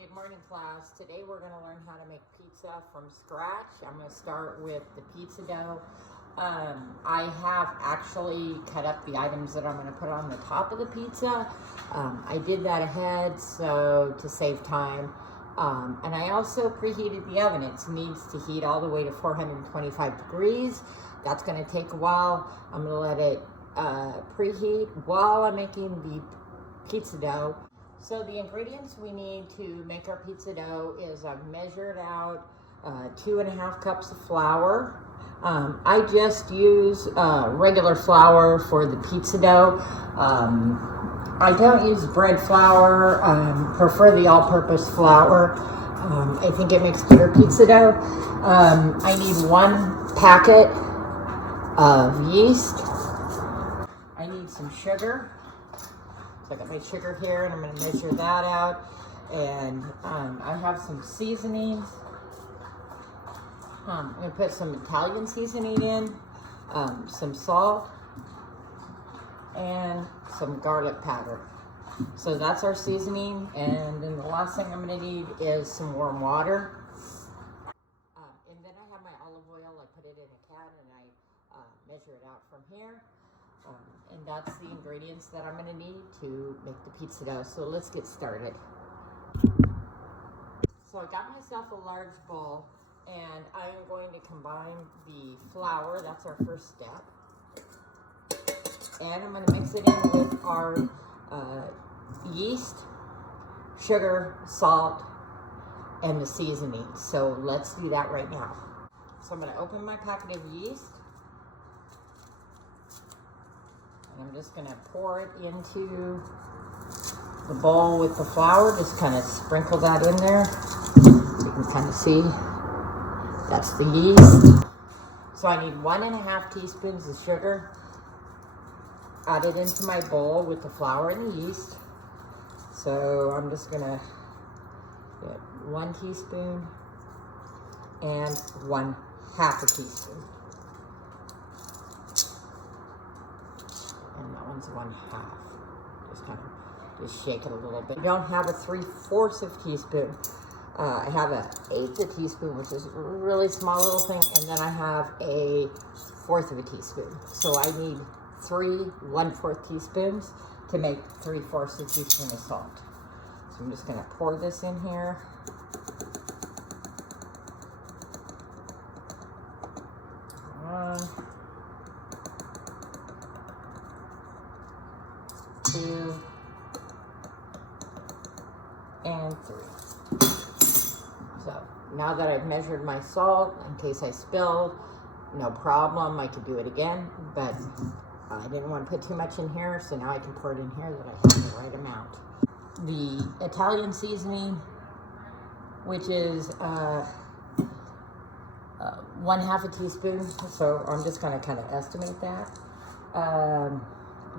Good morning, class. Today we're going to learn how to make pizza from scratch. I'm going to start with the pizza dough. I have actually cut up the items that I'm going to put on the top of the pizza. I did that ahead so to save time. And I also preheated the oven. It needs to heat all the way to 425 degrees. That's going to take a while. I'm going to let it preheat while I'm making the pizza dough. So the ingredients we need to make our pizza dough is I've measured out 2.5 cups of flour. I just use regular flour for the pizza dough. I don't use bread flour, prefer the all-purpose flour. I think it makes better pizza dough. I need 1 packet of yeast. I need some sugar. So I got my sugar here and I'm going to measure that out. And I have some seasonings. I'm going to put some Italian seasoning in, some salt, and some garlic powder. So that's our seasoning. And then the last thing I'm going to need is some warm water. And then I have my olive oil. I put it in a can and I measure it out from here. And that's the ingredients that I'm going to need to make the pizza dough. So let's get started. So I got myself a large bowl and I am going to combine the flour. That's our first step. And I'm going to mix it in with our yeast, sugar, salt, and the seasoning. So let's do that right now. So I'm going to open my packet of yeast. I'm just going to pour it into the bowl with the flour. Just kind of sprinkle that in there. So you can kind of see that's the yeast. So I need 1.5 teaspoons of sugar added into my bowl with the flour and the yeast. So I'm just going to get 1 teaspoon and 1/2 teaspoon. And that one's 1/2. Just kind of shake it a little bit. I don't have a 3/4 of teaspoon. I have a 1/8 teaspoon, which is a really small little thing, and then I have a 1/4 of a teaspoon. So I need 3 1/4 teaspoons to make 3/4 of a teaspoon of salt. So I'm just going to pour this in here. One, 2, and 3. So now that I've measured my salt, in case I spilled, no problem, I could do it again, but I didn't want to put too much in here, so now I can pour it in here that I have the right amount. The Italian seasoning, which is 1/2 teaspoon, so I'm just going to kind of estimate that.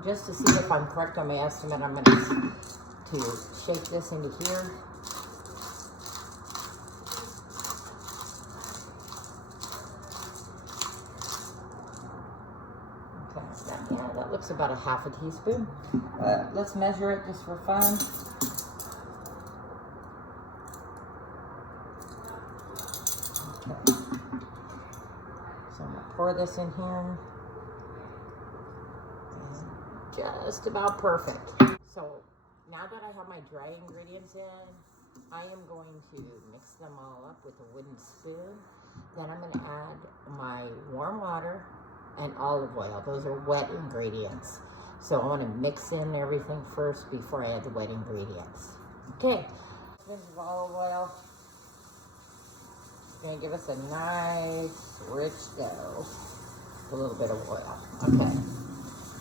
Just to see if I'm correct on my estimate, I'm going to shake this into here. Okay, yeah, that looks about 1/2 teaspoon. Let's measure it just for fun. Okay. So I'm going to pour this in here. Just about perfect. So now that I have my dry ingredients in, I am going to mix them all up with a wooden spoon. Then I'm going to add my warm water and olive oil. Those are wet ingredients. So I want to mix in everything first before I add the wet ingredients. Okay, spoons of olive oil. It's going to give us a nice rich dough. A little bit of oil. Okay.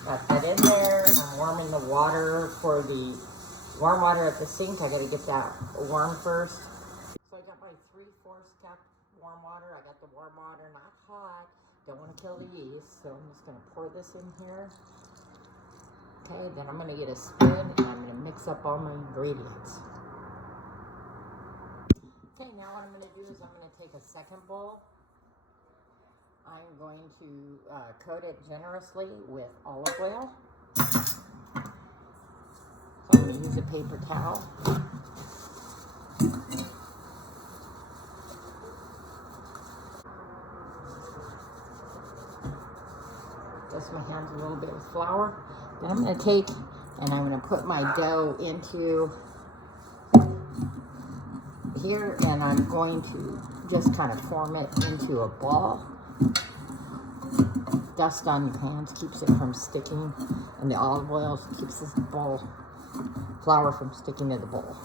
Got that in there. I'm warming the water for the warm water at the sink. I got to get that warm first. So I got my 3/4 cup warm water. I got the warm water, not hot. Don't want to kill the yeast, so I'm just going to pour this in here. Okay, then I'm going to get a spoon and I'm going to mix up all my ingredients. Okay, now what I'm going to do is I'm going to take a second bowl. I'm going to coat it generously with olive oil. So I'm going to use a paper towel. my hands a little bit with flour. Then I'm going to take and I'm going to put my dough into here, and I'm going to just kind of form it into a ball. Dust on your hands keeps it from sticking, and the olive oil keeps this flour from sticking to the bowl.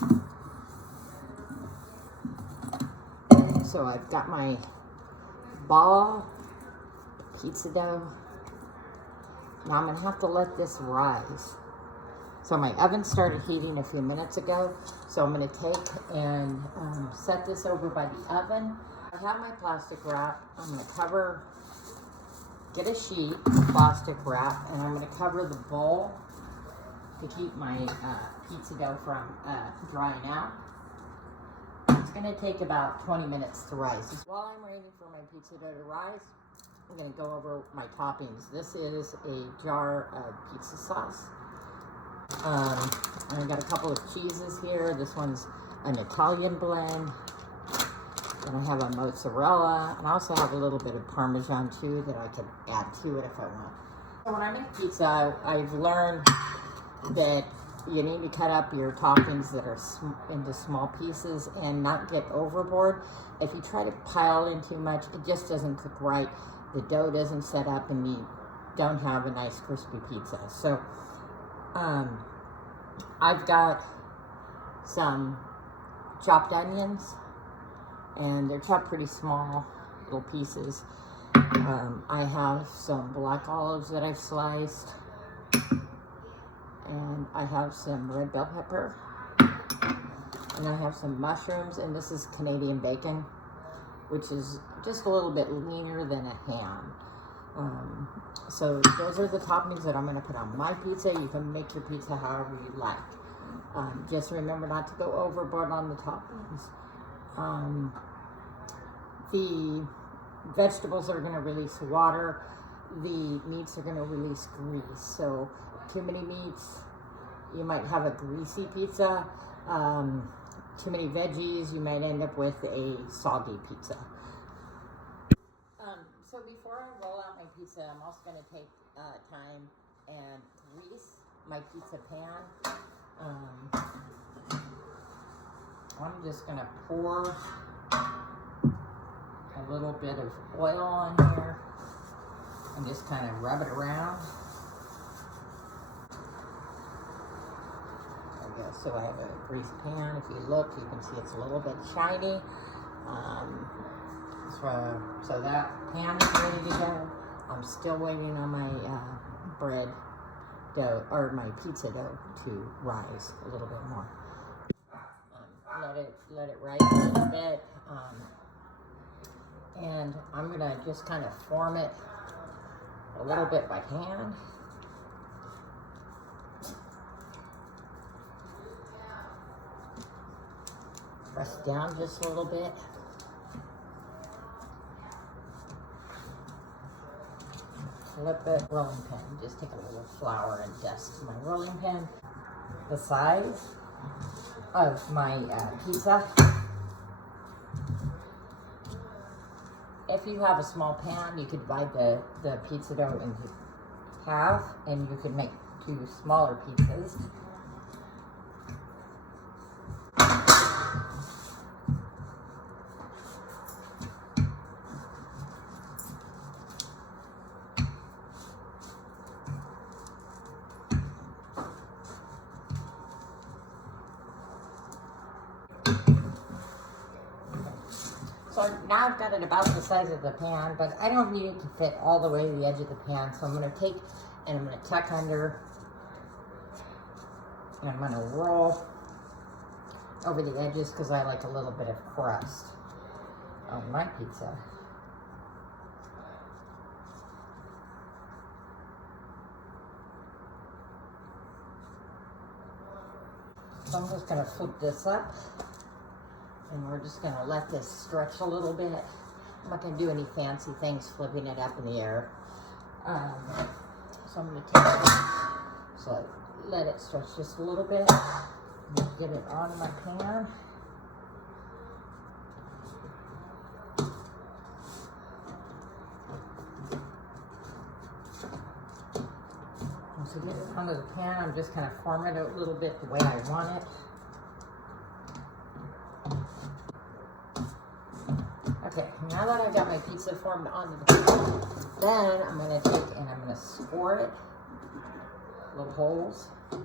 So I've got my ball, pizza dough. Now I'm going to have to let this rise. So my oven started heating a few minutes ago, so I'm going to take and set this over by the oven. I have my plastic wrap. I'm going to get a sheet of plastic wrap, and I'm going to cover the bowl to keep my pizza dough from drying out. It's going to take about 20 minutes to rise. While I'm waiting for my pizza dough to rise, I'm going to go over my toppings. This is a jar of pizza sauce. I've got a couple of cheeses here. This one's an Italian blend. Then I have a mozzarella, and I also have a little bit of Parmesan too that I could add to it if I want. So when I make pizza, I've learned that you need to cut up your toppings that are into small pieces and not get overboard. If you try to pile in too much, it just doesn't cook right. The dough doesn't set up, and you don't have a nice crispy pizza. So I've got some chopped onions, and they're chopped pretty small little pieces. I have some black olives that I've sliced, and I have some red bell pepper, and I have some mushrooms, and this is Canadian bacon, which is just a little bit leaner than a ham. So those are the toppings that I'm going to put on my pizza. You can make your pizza however you like. Just remember not to go overboard on the toppings. The vegetables are going to release water. The meats are going to release grease. So too many meats, you might have a greasy pizza. Too many veggies, you might end up with a soggy pizza. So before I roll out my pizza, I'm also going to take time and grease my pizza pan. I'm just going to pour a little bit of oil on here and just kind of rub it around. So I have a grease pan. If you look, you can see it's a little bit shiny. So that pan is ready to go. I'm still waiting on my bread dough, or my pizza dough, to rise a little bit more. Let it rise a little bit. And I'm gonna just kind of form it a little bit by hand. Press down just a little bit. Flip it. Rolling pin. Just take a little flour and dust my rolling pin. The size of my pizza. If you have a small pan, you could divide the pizza dough into half, and you could make 2 smaller pizzas. So now I've got it about the size of the pan, but I don't need it to fit all the way to the edge of the pan. So I'm going to take and I'm going to tuck under, and I'm going to roll over the edges because I like a little bit of crust on my pizza. So I'm just going to flip this up. And we're just going to let this stretch a little bit. I'm not going to do any fancy things flipping it up in the air. So I'm going to take it, so let it stretch just a little bit. Get it on my pan. front of the pan. I'm just kind of forming it a little bit the way I want it. Okay, now that I've got my pizza formed onto the pan, then I'm going to take and I'm going to score it. Little holes. And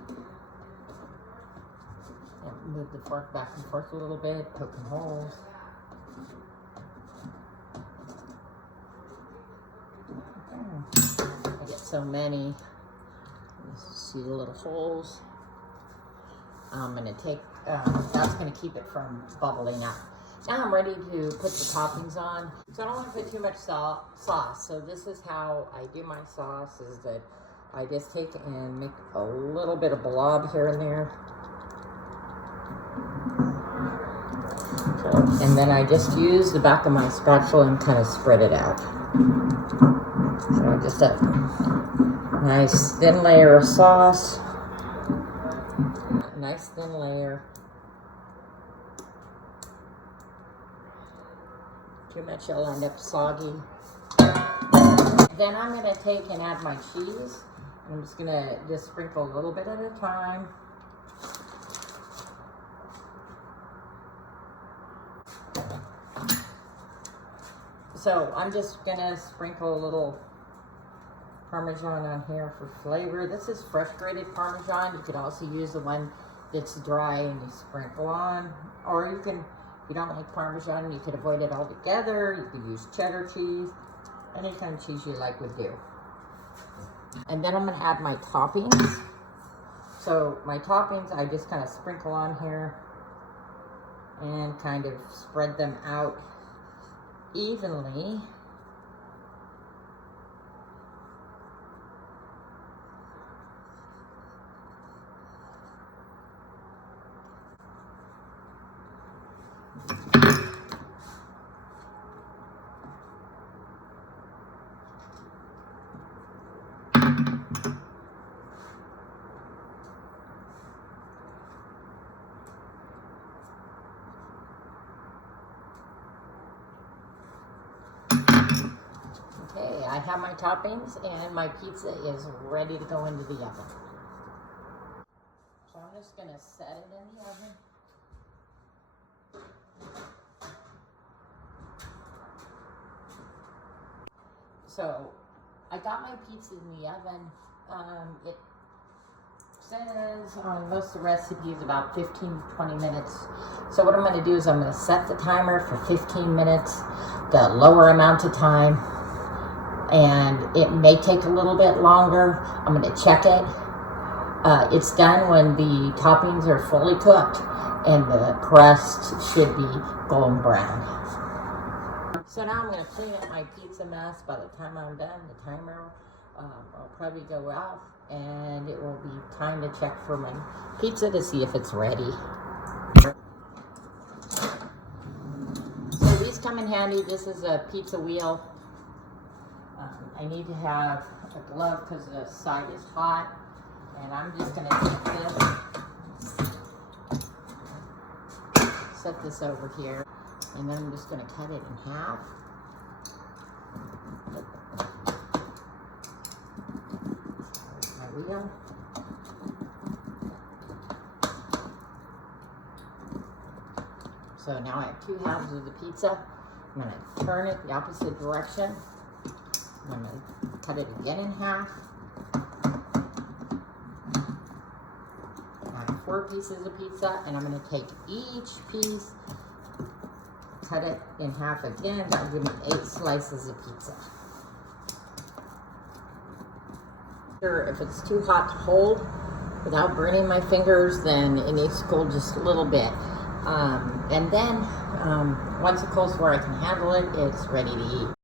move the fork back and forth a little bit, poking holes. I get so many. You see the little holes. I'm going to take, that's going to keep it from bubbling up. Now I'm ready to put the toppings on. So I don't want to put too much sauce. So this is how I do my sauce, is that I just take and make a little bit of blob here and there. So, and then I just use the back of my spatula and kind of spread it out. So just a nice thin layer of sauce. Nice thin layer. Too much, you'll end up soggy. Then I'm going to take and add my cheese. I'm just going to just sprinkle a little bit at a time. So I'm just going to sprinkle a little Parmesan on here for flavor. This is fresh grated Parmesan. You could also use the one that's dry and you sprinkle on. Or you can, if you don't like Parmesan, you could avoid it altogether. You could use cheddar cheese. Any kind of cheese you like would do. And then I'm going to add my toppings. So my toppings, I just kind of sprinkle on here and kind of spread them out evenly. Okay, I have my toppings and my pizza is ready to go into the oven. So I'm just going to set it in the oven. So I got my pizza in the oven. It says on most of the recipes about 15 to 20 minutes. So what I'm going to do is I'm going to set the timer for 15 minutes, the lower amount of time, and it may take a little bit longer. I'm going to check it. It's done when the toppings are fully cooked and the crust should be golden brown. So now I'm going to clean up my pizza mess. By the time I'm done, the timer will probably go off and it will be time to check for my pizza to see if it's ready. So these come in handy. This is a pizza wheel. I need to have a glove because the side is hot. And I'm just going to take this, set this over here, and then I'm just going to cut it in half. There's my wheel. So now I have two halves of the pizza. I'm going to turn it the opposite direction. I'm going to cut it again in half. I have 4 pieces of pizza, and I'm going to take each piece, cut it in half again. That'll give me 8 slices of pizza. If it's too hot to hold without burning my fingers, then it needs to cool just a little bit. And then once it cools where I can handle it, it's ready to eat.